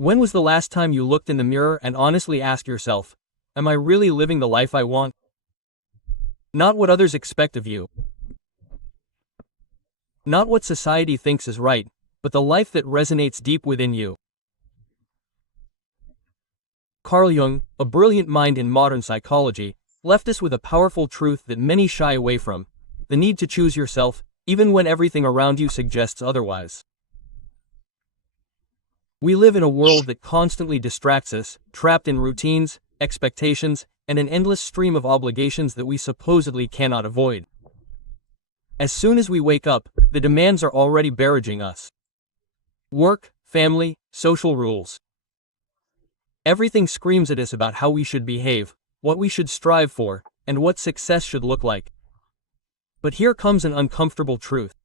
When was the last time you looked in the mirror and honestly asked yourself, am I really living the life I want? Not what others expect of you. Not what society thinks is right, but the life that resonates deep within you. Carl Jung, a brilliant mind in modern psychology, left us with a powerful truth that many shy away from: the need to choose yourself, even when everything around you suggests otherwise. We live in a world that constantly distracts us, trapped in routines, expectations, and an endless stream of obligations that we supposedly cannot avoid. As soon as we wake up, the demands are already barraging us. Work, family, social rules. Everything screams at us about how we should behave, what we should strive for, and what success should look like. But here comes an uncomfortable truth.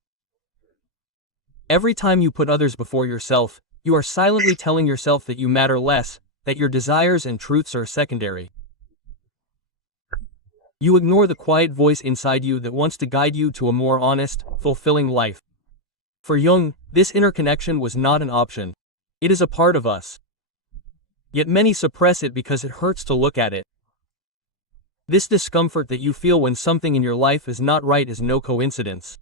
Every time you put others before yourself, you are silently telling yourself that you matter less, that your desires and truths are secondary. You ignore the quiet voice inside you that wants to guide you to a more honest, fulfilling life. For Jung, this inner connection was not an option. It is a part of us. Yet many suppress it because it hurts to look at it. This discomfort that you feel when something in your life is not right is no coincidence.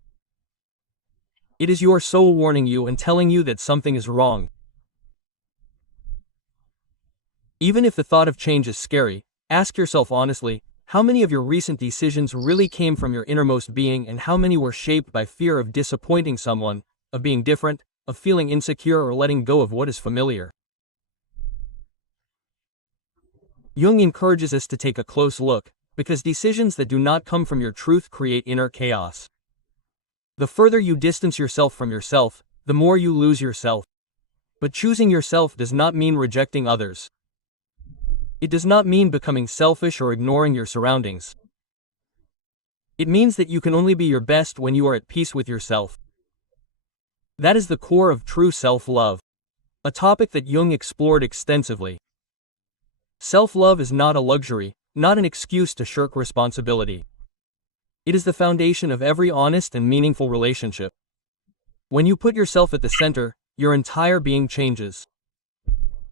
It is your soul warning you and telling you that something is wrong. Even if the thought of change is scary, ask yourself honestly, how many of your recent decisions really came from your innermost being, and how many were shaped by fear of disappointing someone, of being different, of feeling insecure, or letting go of what is familiar? Jung encourages us to take a close look, because decisions that do not come from your truth create inner chaos. The further you distance yourself from yourself, the more you lose yourself. But choosing yourself does not mean rejecting others. It does not mean becoming selfish or ignoring your surroundings. It means that you can only be your best when you are at peace with yourself. That is the core of true self-love, a topic that Jung explored extensively. Self-love is not a luxury, not an excuse to shirk responsibility. It is the foundation of every honest and meaningful relationship. When you put yourself at the center, your entire being changes.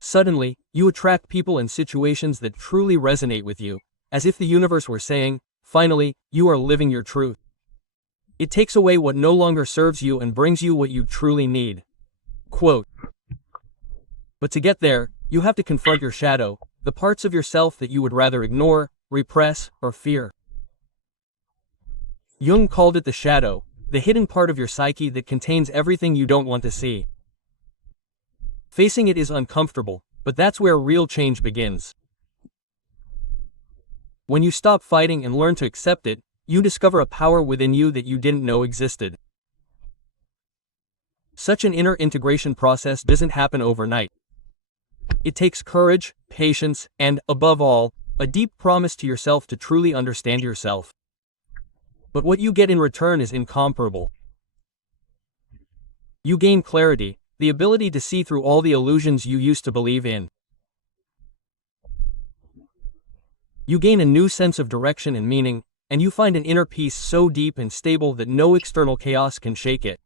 Suddenly, you attract people and situations that truly resonate with you, as if the universe were saying, finally, you are living your truth. It takes away what no longer serves you and brings you what you truly need. Quote. But to get there, you have to confront your shadow, the parts of yourself that you would rather ignore, repress, or fear. Jung called it the shadow, the hidden part of your psyche that contains everything you don't want to see. Facing it is uncomfortable, but that's where real change begins. When you stop fighting and learn to accept it, you discover a power within you that you didn't know existed. Such an inner integration process doesn't happen overnight. It takes courage, patience, and, above all, a deep promise to yourself to truly understand yourself. But what you get in return is incomparable. You gain clarity, the ability to see through all the illusions you used to believe in. You gain a new sense of direction and meaning, and you find an inner peace so deep and stable that no external chaos can shake it.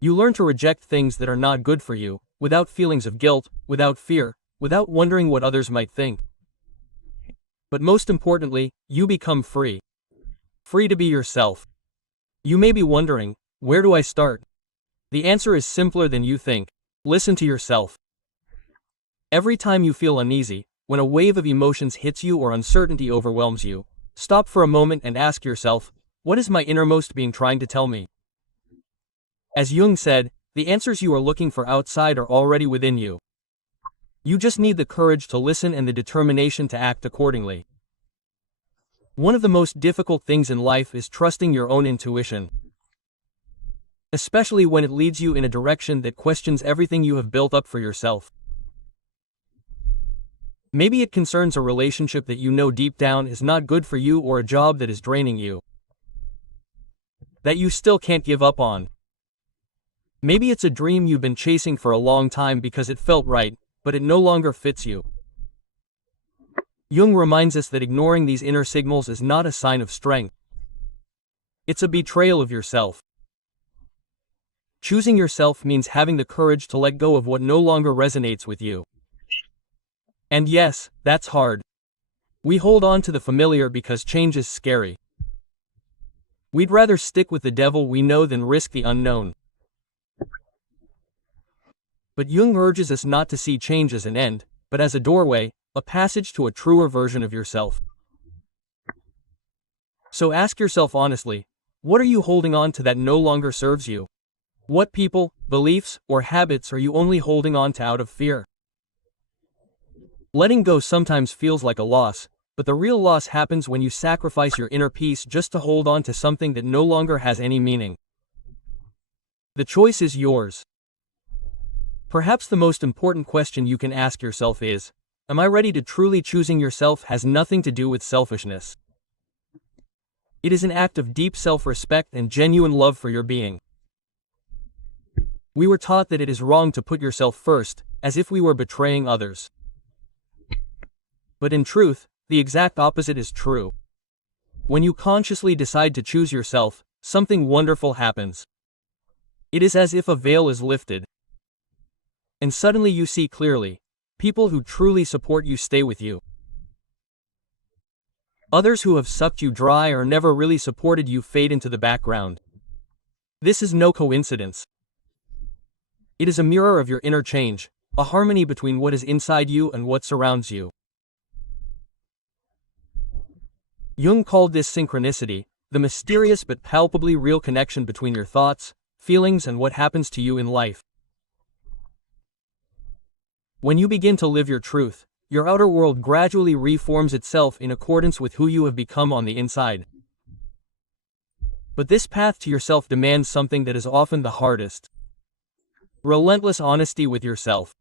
You learn to reject things that are not good for you, without feelings of guilt, without fear, without wondering what others might think. But most importantly, you become free. Free to be yourself. You may be wondering, where do I start? The answer is simpler than you think. Listen to yourself. Every time you feel uneasy, when a wave of emotions hits you or uncertainty overwhelms you, stop for a moment and ask yourself, what is my innermost being trying to tell me? As Jung said, the answers you are looking for outside are already within you. You just need the courage to listen and the determination to act accordingly. One of the most difficult things in life is trusting your own intuition. Especially when it leads you in a direction that questions everything you have built up for yourself. Maybe it concerns a relationship that you know deep down is not good for you, or a job that is draining you, that you still can't give up on. Maybe it's a dream you've been chasing for a long time because it felt right, but it no longer fits you. Jung reminds us that ignoring these inner signals is not a sign of strength. It's a betrayal of yourself. Choosing yourself means having the courage to let go of what no longer resonates with you. And yes, that's hard. We hold on to the familiar because change is scary. We'd rather stick with the devil we know than risk the unknown. But Jung urges us not to see change as an end, but as a doorway, a passage to a truer version of yourself. So ask yourself honestly, what are you holding on to that no longer serves you? What people, beliefs, or habits are you only holding on to out of fear? Letting go sometimes feels like a loss, but the real loss happens when you sacrifice your inner peace just to hold on to something that no longer has any meaning. The choice is yours. Perhaps the most important question you can ask yourself is, am I ready to truly choosing yourself has nothing to do with selfishness. It is an act of deep self-respect and genuine love for your being. We were taught that it is wrong to put yourself first, as if we were betraying others. But in truth, the exact opposite is true. When you consciously decide to choose yourself, something wonderful happens. It is as if a veil is lifted. And suddenly you see clearly. People who truly support you stay with you. Others who have sucked you dry or never really supported you fade into the background. This is no coincidence. It is a mirror of your inner change, a harmony between what is inside you and what surrounds you. Jung called this synchronicity, the mysterious but palpably real connection between your thoughts, feelings, and what happens to you in life. When you begin to live your truth, your outer world gradually reforms itself in accordance with who you have become on the inside. But this path to yourself demands something that is often the hardest. Relentless honesty with yourself.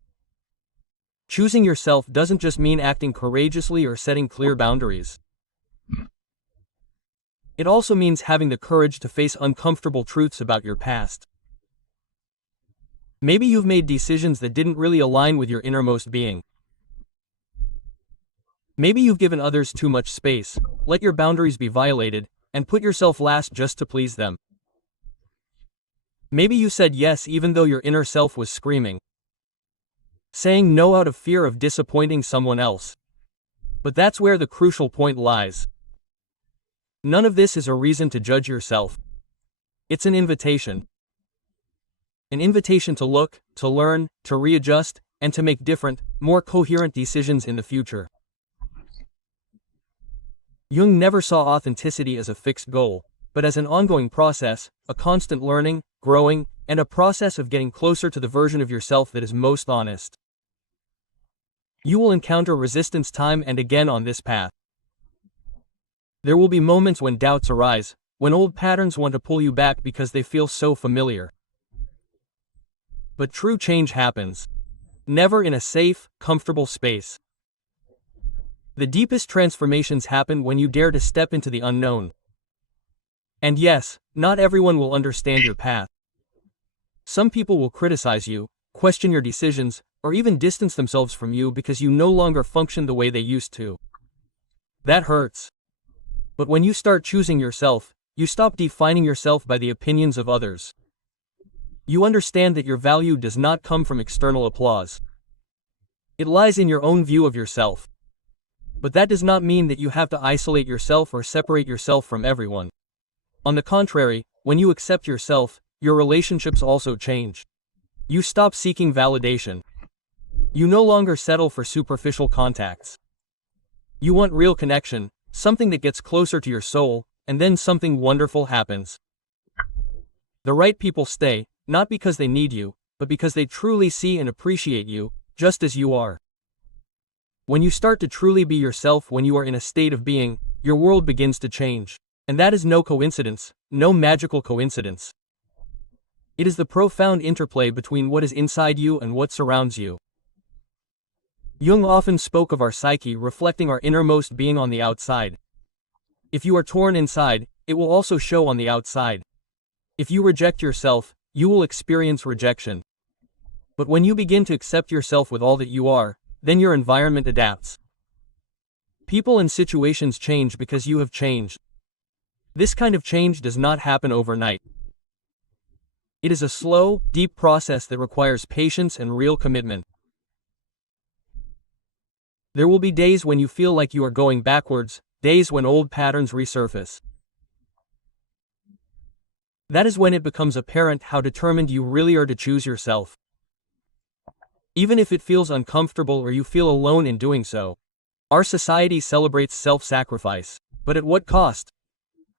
Choosing yourself doesn't just mean acting courageously or setting clear boundaries. It also means having the courage to face uncomfortable truths about your past. Maybe you've made decisions that didn't really align with your innermost being. Maybe you've given others too much space, let your boundaries be violated, and put yourself last just to please them. Maybe you said yes even though your inner self was screaming. Saying no out of fear of disappointing someone else. But that's where the crucial point lies. None of this is a reason to judge yourself. It's an invitation. An invitation to look, to learn, to readjust, and to make different, more coherent decisions in the future. Jung never saw authenticity as a fixed goal, but as an ongoing process, a constant learning, growing, and a process of getting closer to the version of yourself that is most honest. You will encounter resistance time and again on this path. There will be moments when doubts arise, when old patterns want to pull you back because they feel so familiar. But true change happens. Never in a safe, comfortable space. The deepest transformations happen when you dare to step into the unknown. And yes, not everyone will understand your path. Some people will criticize you, question your decisions, or even distance themselves from you because you no longer function the way they used to. That hurts. But when you start choosing yourself, you stop defining yourself by the opinions of others. You understand that your value does not come from external applause. It lies in your own view of yourself. But that does not mean that you have to isolate yourself or separate yourself from everyone. On the contrary, when you accept yourself, your relationships also change. You stop seeking validation. You no longer settle for superficial contacts. You want real connection, something that gets closer to your soul, and then something wonderful happens. The right people stay, not because they need you, but because they truly see and appreciate you, just as you are. When you start to truly be yourself when you are in a state of being, your world begins to change. And that is no coincidence, no magical coincidence. It is the profound interplay between what is inside you and what surrounds you. Jung often spoke of our psyche reflecting our innermost being on the outside. If you are torn inside, it will also show on the outside. If you reject yourself, you will experience rejection. But when you begin to accept yourself with all that you are, then your environment adapts. People and situations change because you have changed. This kind of change does not happen overnight. It is a slow, deep process that requires patience and real commitment. There will be days when you feel like you are going backwards, days when old patterns resurface. That is when it becomes apparent how determined you really are to choose yourself. Even if it feels uncomfortable or you feel alone in doing so. Our society celebrates self-sacrifice, but at what cost?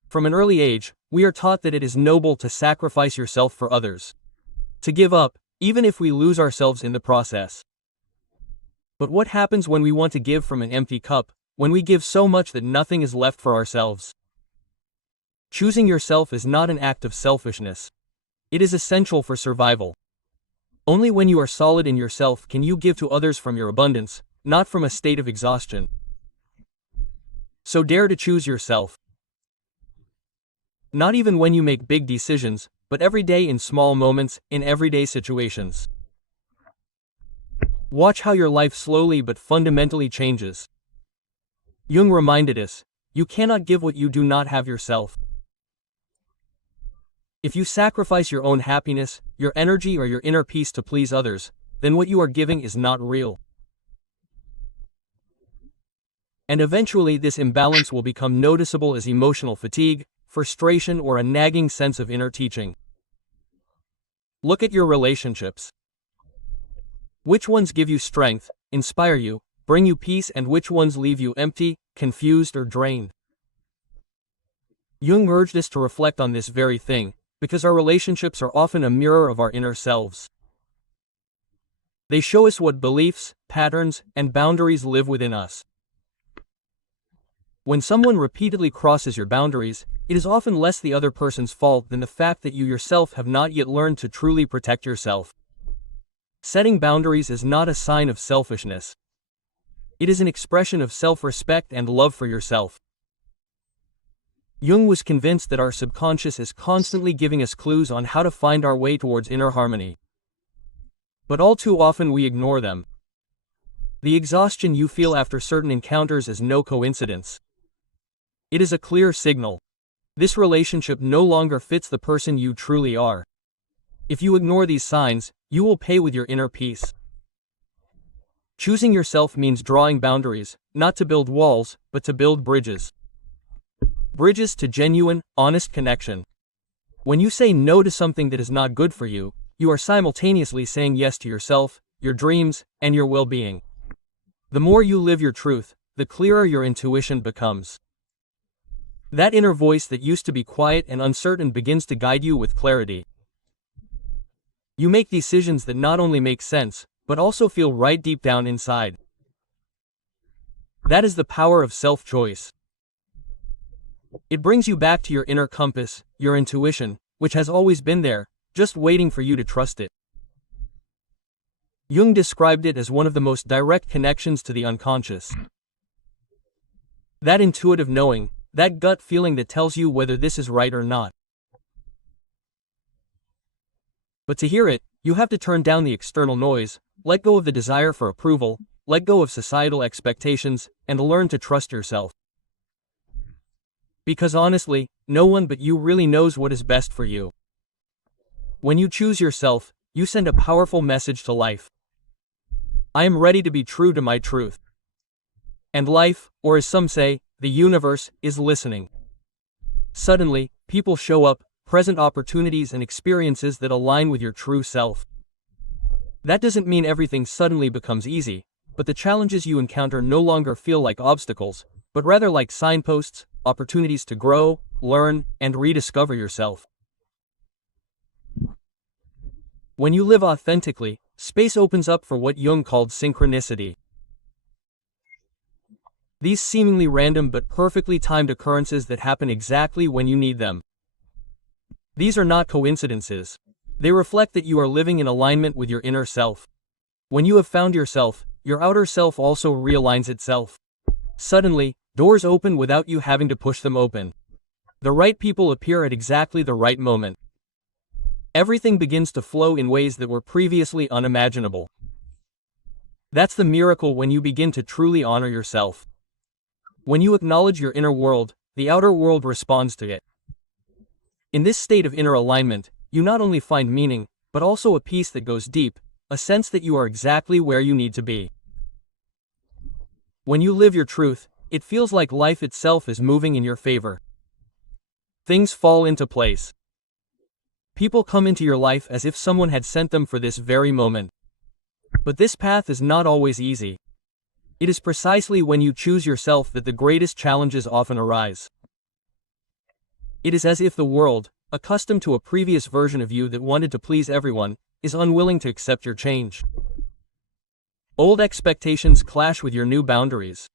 From an early age, we are taught that it is noble to sacrifice yourself for others. To give up, even if we lose ourselves in the process. But what happens when we want to give from an empty cup, when we give so much that nothing is left for ourselves? Choosing yourself is not an act of selfishness. It is essential for survival. Only when you are solid in yourself can you give to others from your abundance, not from a state of exhaustion. So dare to choose yourself. Not even when you make big decisions, but every day in small moments, in everyday situations. Watch how your life slowly but fundamentally changes. Jung reminded us, you cannot give what you do not have yourself. If you sacrifice your own happiness, your energy or your inner peace to please others, then what you are giving is not real. And eventually this imbalance will become noticeable as emotional fatigue, frustration or a nagging sense of inner teaching. Look at your relationships. Which ones give you strength, inspire you, bring you peace, and which ones leave you empty, confused or drained? Jung urged us to reflect on this very thing, because our relationships are often a mirror of our inner selves. They show us what beliefs, patterns, and boundaries live within us. When someone repeatedly crosses your boundaries, it is often less the other person's fault than the fact that you yourself have not yet learned to truly protect yourself. Setting boundaries is not a sign of selfishness. It is an expression of self-respect and love for yourself. Jung was convinced that our subconscious is constantly giving us clues on how to find our way towards inner harmony. But all too often we ignore them. The exhaustion you feel after certain encounters is no coincidence. It is a clear signal. This relationship no longer fits the person you truly are. If you ignore these signs, you will pay with your inner peace. Choosing yourself means drawing boundaries, not to build walls, but to build bridges. Bridges to genuine, honest connection. When you say no to something that is not good for you, you are simultaneously saying yes to yourself, your dreams, and your well-being. The more you live your truth, the clearer your intuition becomes. That inner voice that used to be quiet and uncertain begins to guide you with clarity. You make decisions that not only make sense, but also feel right deep down inside. That is the power of self-choice. It brings you back to your inner compass, your intuition, which has always been there, just waiting for you to trust it. Jung described it as one of the most direct connections to the unconscious. That intuitive knowing, that gut feeling that tells you whether this is right or not. But to hear it, you have to turn down the external noise, let go of the desire for approval, let go of societal expectations, and learn to trust yourself. Because honestly, no one but you really knows what is best for you. When you choose yourself, you send a powerful message to life. I am ready to be true to my truth. And life, or as some say, the universe, is listening. Suddenly, people show up, present opportunities and experiences that align with your true self. That doesn't mean everything suddenly becomes easy, but the challenges you encounter no longer feel like obstacles, but rather like signposts, opportunities to grow, learn, and rediscover yourself. When you live authentically, space opens up for what Jung called synchronicity. These seemingly random but perfectly timed occurrences that happen exactly when you need them. These are not coincidences. They reflect that you are living in alignment with your inner self. When you have found yourself, your outer self also realigns itself. Suddenly, doors open without you having to push them open. The right people appear at exactly the right moment. Everything begins to flow in ways that were previously unimaginable. That's the miracle when you begin to truly honor yourself. When you acknowledge your inner world, the outer world responds to it. In this state of inner alignment, you not only find meaning, but also a peace that goes deep, a sense that you are exactly where you need to be. When you live your truth, it feels like life itself is moving in your favor. Things fall into place. People come into your life as if someone had sent them for this very moment. But this path is not always easy. It is precisely when you choose yourself that the greatest challenges often arise. It is as if the world, accustomed to a previous version of you that wanted to please everyone, is unwilling to accept your change. Old expectations clash with your new boundaries.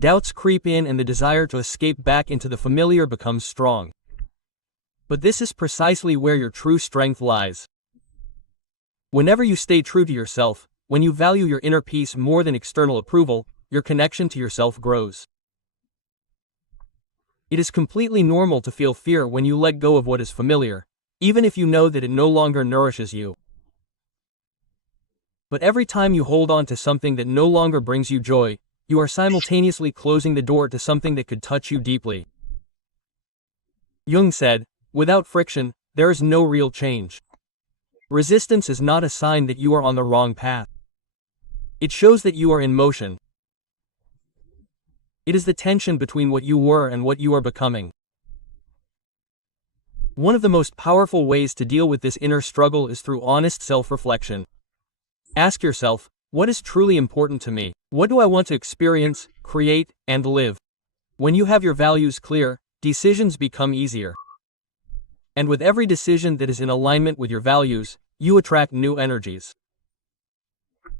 Doubts creep in and the desire to escape back into the familiar becomes strong. But this is precisely where your true strength lies. Whenever you stay true to yourself, when you value your inner peace more than external approval, your connection to yourself grows. It is completely normal to feel fear when you let go of what is familiar, even if you know that it no longer nourishes you. But every time you hold on to something that no longer brings you joy, you are simultaneously closing the door to something that could touch you deeply. Jung said, "Without friction, there is no real change." Resistance is not a sign that you are on the wrong path. It shows that you are in motion. It is the tension between what you were and what you are becoming. One of the most powerful ways to deal with this inner struggle is through honest self-reflection. Ask yourself, what is truly important to me? What do I want to experience, create, and live? When you have your values clear, decisions become easier. And with every decision that is in alignment with your values, you attract new energies.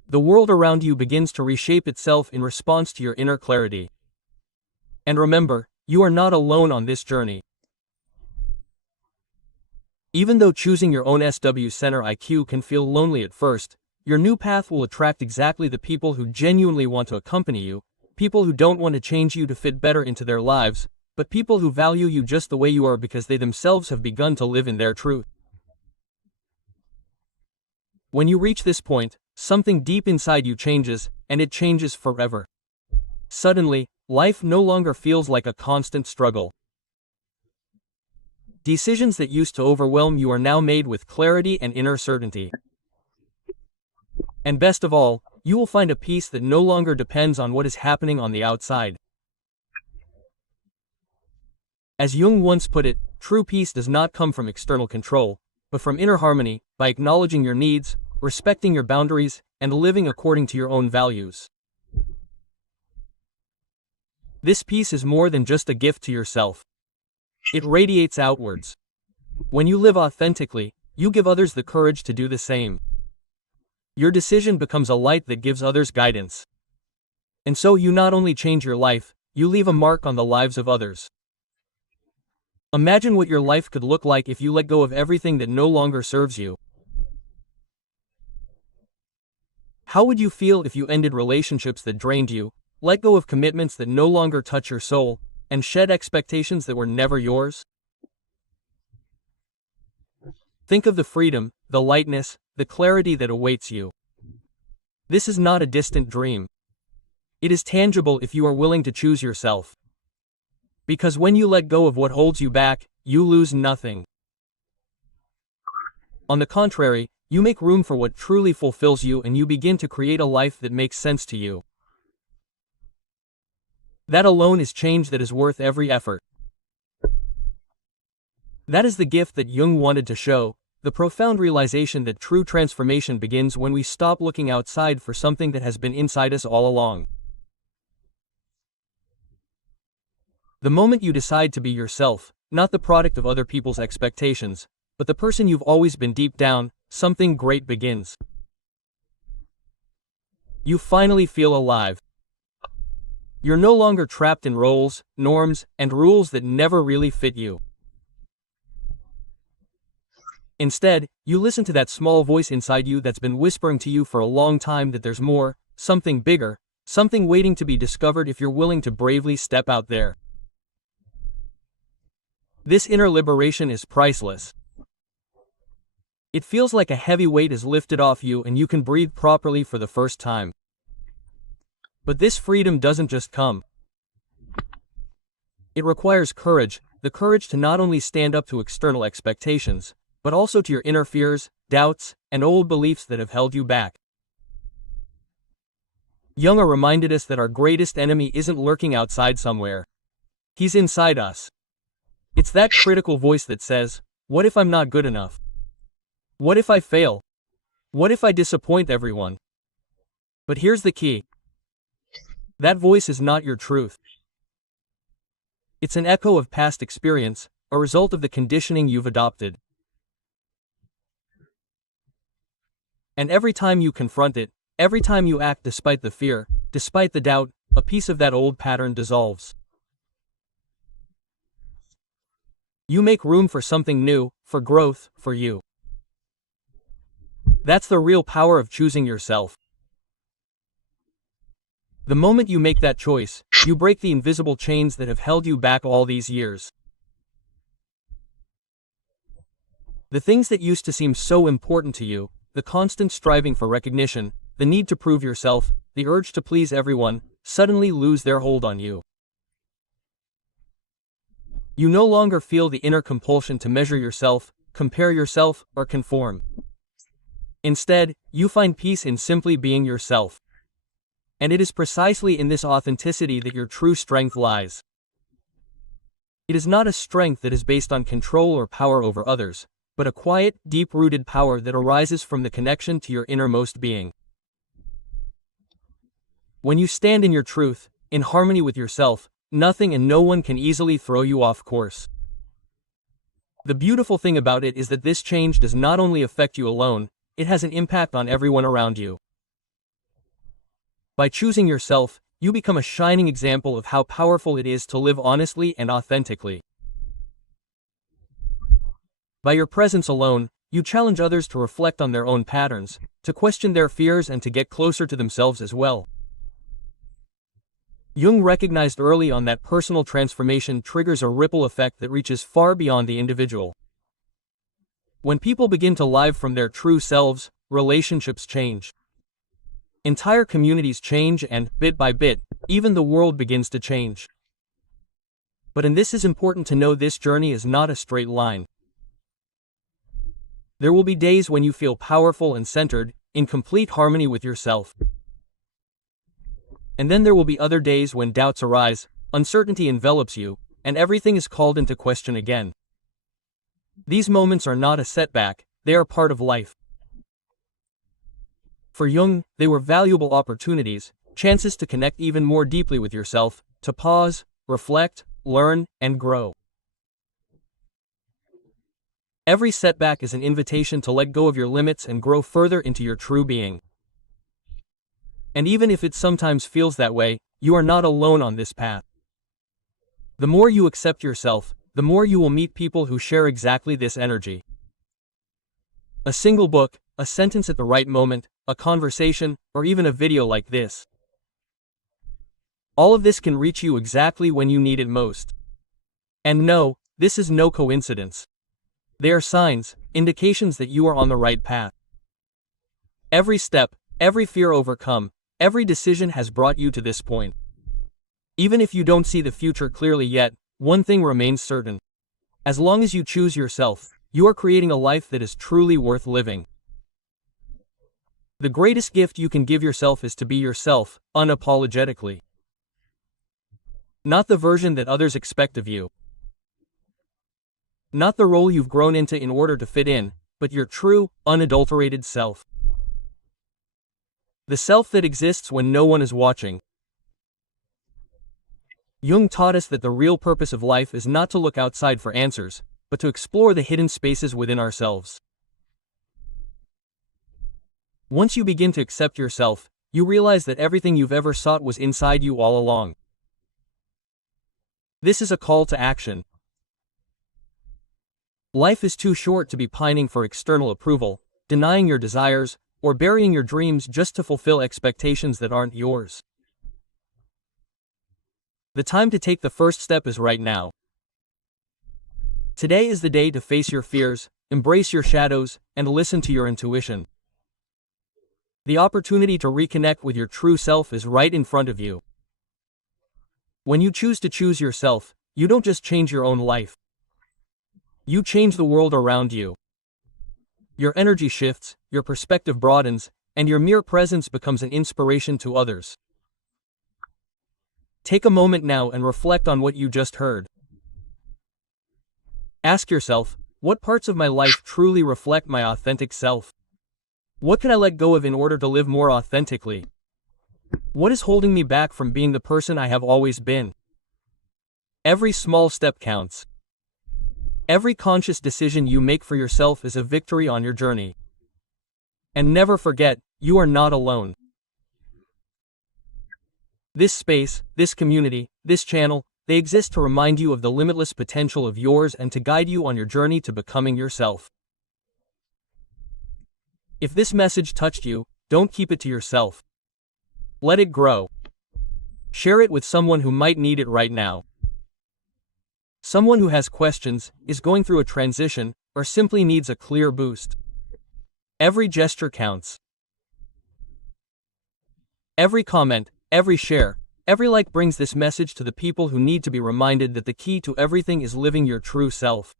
The world around you begins to reshape itself in response to your inner clarity. And remember, you are not alone on this journey. Even though choosing your own SW center IQ can feel lonely at first, your new path will attract exactly the people who genuinely want to accompany you, people who don't want to change you to fit better into their lives, but people who value you just the way you are because they themselves have begun to live in their truth. When you reach this point, something deep inside you changes, and it changes forever. Suddenly, life no longer feels like a constant struggle. Decisions that used to overwhelm you are now made with clarity and inner certainty. And best of all, you will find a peace that no longer depends on what is happening on the outside. As Jung once put it, true peace does not come from external control, but from inner harmony, by acknowledging your needs, respecting your boundaries, and living according to your own values. This peace is more than just a gift to yourself. It radiates outwards. When you live authentically, you give others the courage to do the same. Your decision becomes a light that gives others guidance. And so you not only change your life, you leave a mark on the lives of others. Imagine what your life could look like if you let go of everything that no longer serves you. How would you feel if you ended relationships that drained you, let go of commitments that no longer touch your soul, and shed expectations that were never yours? Think of the freedom, the lightness, the clarity that awaits you. This is not a distant dream. It is tangible if you are willing to choose yourself. Because when you let go of what holds you back, you lose nothing. On the contrary, you make room for what truly fulfills you and you begin to create a life that makes sense to you. That alone is change that is worth every effort. That is the gift that Jung wanted to show, the profound realization that true transformation begins when we stop looking outside for something that has been inside us all along. The moment you decide to be yourself, not the product of other people's expectations, but the person you've always been deep down, something great begins. You finally feel alive. You're no longer trapped in roles, norms, and rules that never really fit you. Instead, you listen to that small voice inside you that's been whispering to you for a long time that there's more, something bigger, something waiting to be discovered if you're willing to bravely step out there. This inner liberation is priceless. It feels like a heavy weight is lifted off you and you can breathe properly for the first time. But this freedom doesn't just come. It requires courage, the courage to not only stand up to external expectations, but also to your inner fears, doubts, and old beliefs that have held you back. Jung reminded us that our greatest enemy isn't lurking outside somewhere. He's inside us. It's that critical voice that says, "What if I'm not good enough? What if I fail? What if I disappoint everyone?" But here's the key. That voice is not your truth. It's an echo of past experience, a result of the conditioning you've adopted. And every time you confront it, every time you act despite the fear, despite the doubt, a piece of that old pattern dissolves. You make room for something new, for growth, for you. That's the real power of choosing yourself. The moment you make that choice, you break the invisible chains that have held you back all these years. The things that used to seem so important to you, the constant striving for recognition, the need to prove yourself, the urge to please everyone, suddenly lose their hold on you. You no longer feel the inner compulsion to measure yourself, compare yourself, or conform. Instead, you find peace in simply being yourself. And it is precisely in this authenticity that your true strength lies. It is not a strength that is based on control or power over others, but a quiet, deep-rooted power that arises from the connection to your innermost being. When you stand in your truth, in harmony with yourself, nothing and no one can easily throw you off course. The beautiful thing about it is that this change does not only affect you alone, it has an impact on everyone around you. By choosing yourself, you become a shining example of how powerful it is to live honestly and authentically. By your presence alone, you challenge others to reflect on their own patterns, to question their fears and to get closer to themselves as well. Jung recognized early on that personal transformation triggers a ripple effect that reaches far beyond the individual. When people begin to live from their true selves, relationships change. Entire communities change and, bit by bit, even the world begins to change. But and this is important to know, this journey is not a straight line. There will be days when you feel powerful and centered, in complete harmony with yourself. And then there will be other days when doubts arise, uncertainty envelops you, and everything is called into question again. These moments are not a setback, they are part of life. For Jung, they were valuable opportunities, chances to connect even more deeply with yourself, to pause, reflect, learn, and grow. Every setback is an invitation to let go of your limits and grow further into your true being. And even if it sometimes feels that way, you are not alone on this path. The more you accept yourself, the more you will meet people who share exactly this energy. A single book, a sentence at the right moment, a conversation, or even a video like this. All of this can reach you exactly when you need it most. And no, this is no coincidence. They are signs, indications that you are on the right path. Every step, every fear overcome, every decision has brought you to this point. Even if you don't see the future clearly yet, one thing remains certain. As long as you choose yourself, you are creating a life that is truly worth living. The greatest gift you can give yourself is to be yourself, unapologetically. Not the version that others expect of you. Not the role you've grown into in order to fit in, but your true, unadulterated self. The self that exists when no one is watching. Jung taught us that the real purpose of life is not to look outside for answers, but to explore the hidden spaces within ourselves. Once you begin to accept yourself, you realize that everything you've ever sought was inside you all along. This is a call to action. Life is too short to be pining for external approval, denying your desires, or burying your dreams just to fulfill expectations that aren't yours. The time to take the first step is right now. Today is the day to face your fears, embrace your shadows, and listen to your intuition. The opportunity to reconnect with your true self is right in front of you. When you choose to choose yourself, you don't just change your own life. You change the world around you. Your energy shifts, your perspective broadens, and your mere presence becomes an inspiration to others. Take a moment now and reflect on what you just heard. Ask yourself, what parts of my life truly reflect my authentic self? What can I let go of in order to live more authentically? What is holding me back from being the person I have always been? Every small step counts. Every conscious decision you make for yourself is a victory on your journey. And never forget, you are not alone. This space, this community, this channel, they exist to remind you of the limitless potential of yours and to guide you on your journey to becoming yourself. If this message touched you, don't keep it to yourself. Let it grow. Share it with someone who might need it right now. Someone who has questions, is going through a transition, or simply needs a clear boost. Every gesture counts. Every comment, every share, every like brings this message to the people who need to be reminded that the key to everything is living your true self.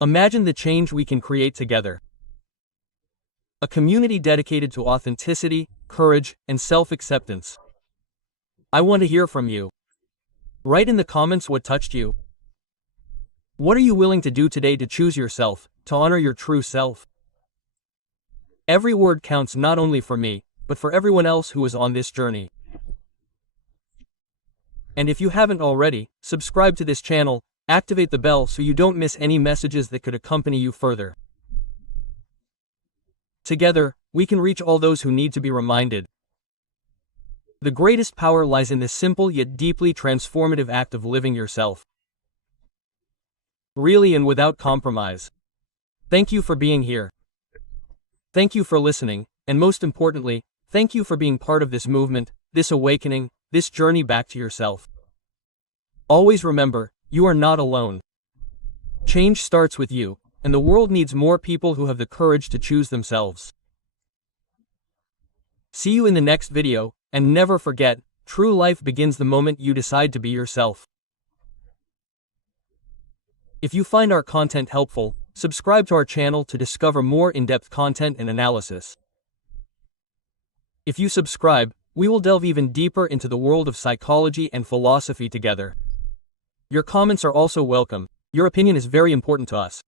Imagine the change we can create together. A community dedicated to authenticity, courage, and self-acceptance. I want to hear from you. Write in the comments what touched you. What are you willing to do today to choose yourself, to honor your true self? Every word counts not only for me, but for everyone else who is on this journey. And if you haven't already, subscribe to this channel, activate the bell so you don't miss any messages that could accompany you further. Together, we can reach all those who need to be reminded. The greatest power lies in the simple yet deeply transformative act of living yourself. Really and without compromise. Thank you for being here. Thank you for listening, and most importantly, thank you for being part of this movement, this awakening, this journey back to yourself. Always remember, you are not alone. Change starts with you, and the world needs more people who have the courage to choose themselves. See you in the next video, and never forget, true life begins the moment you decide to be yourself. If you find our content helpful, subscribe to our channel to discover more in-depth content and analysis. If you subscribe, we will delve even deeper into the world of psychology and philosophy together. Your comments are also welcome. Your opinion is very important to us.